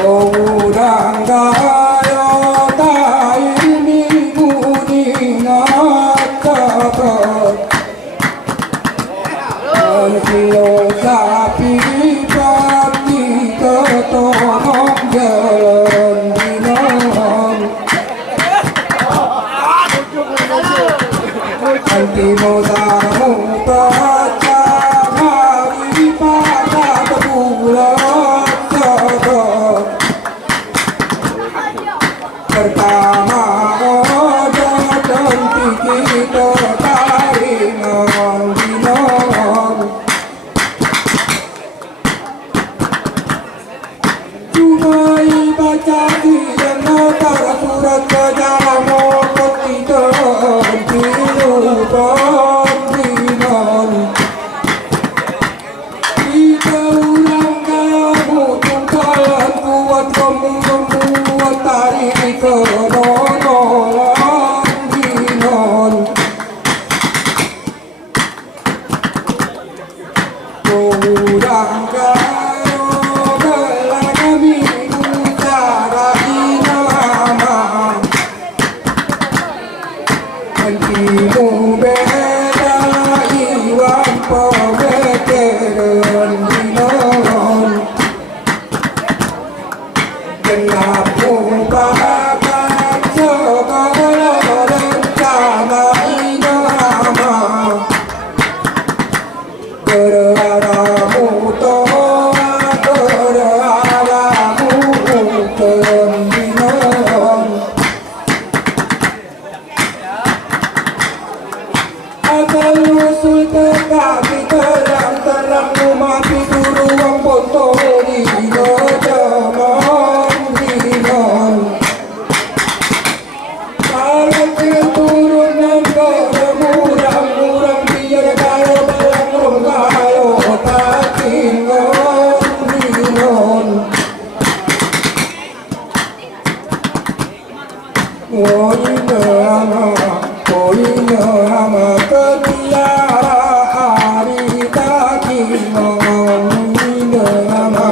Urang gayo taimi kuningat kakot Kilo sapi pati ketonong jalan dinong Anti mozamu baca hari pada bulan kakot Pertama ada cantik kita taringan dinong Cumai baca di notar surat kejamu kita dilupakan dinong Kita ulang kaya mutung kalan kuat membuat tarik kedonolan dinon Kurang kaya belang minggu cara inama Antimu beda iwan pemeteran dinon Kenapa bakal segala rencana inama Beraramu toa beraramu kendinon Asal usul tekati terang-terang mati ruang foto di zaman dinon Kalau keturunan bermurang-murang biar kaya belang kayo tak tinggal dinon Nama ketiara hari tak tinggal nama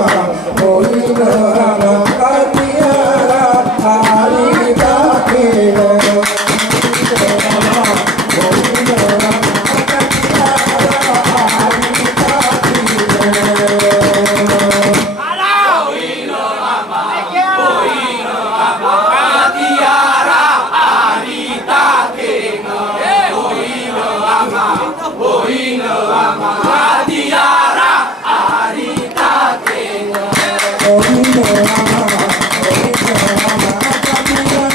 ketiara hari tak tinggal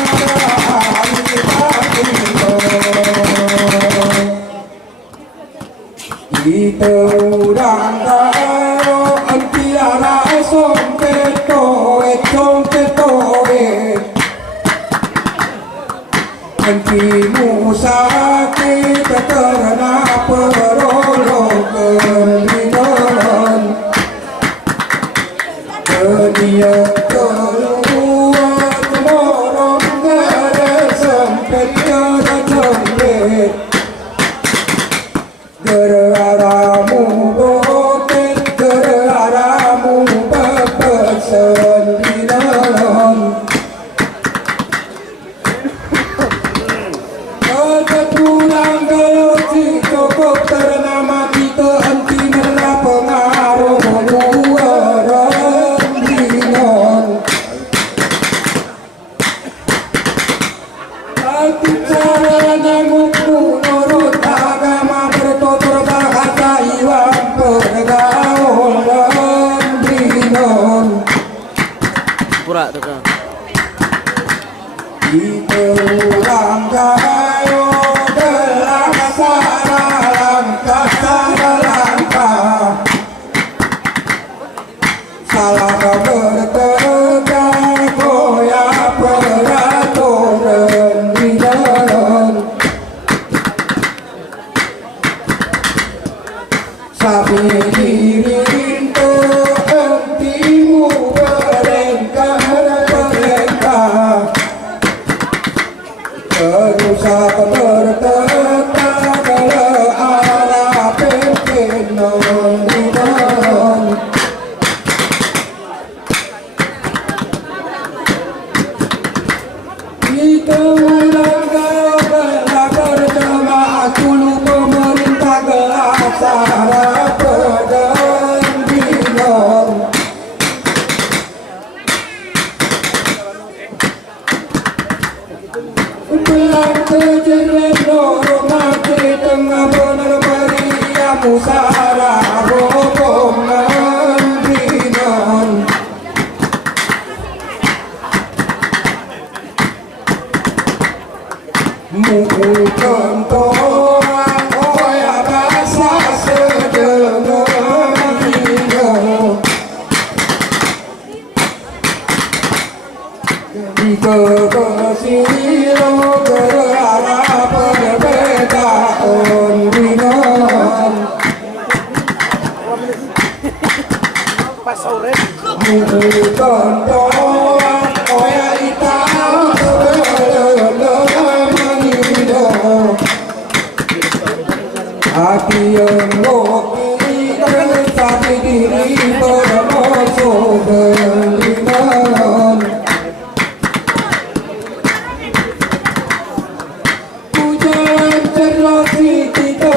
Kita urang gayo antiara sompetoet Antimu sakit karena perolokan dinon Dia keluar morong gada sempet gada jempet Geraramu botet geraramu bepesen dinon Ketulang kalau si cukup ternama kita anti nera pengaruh luaran dinon Hati caranya menurut agama bertutur bahasa iwan pergaulan dinon Pura tukang Kita ulang gayo dalam langkah musara hukum nandinan Mukan toang oya basa sedengan Di kekasiro berharap perbedaan dinan Mukan toang oya hitam sedengan Hati yang ngopi tapi diri bermasuk beriman Pujian cerdas kita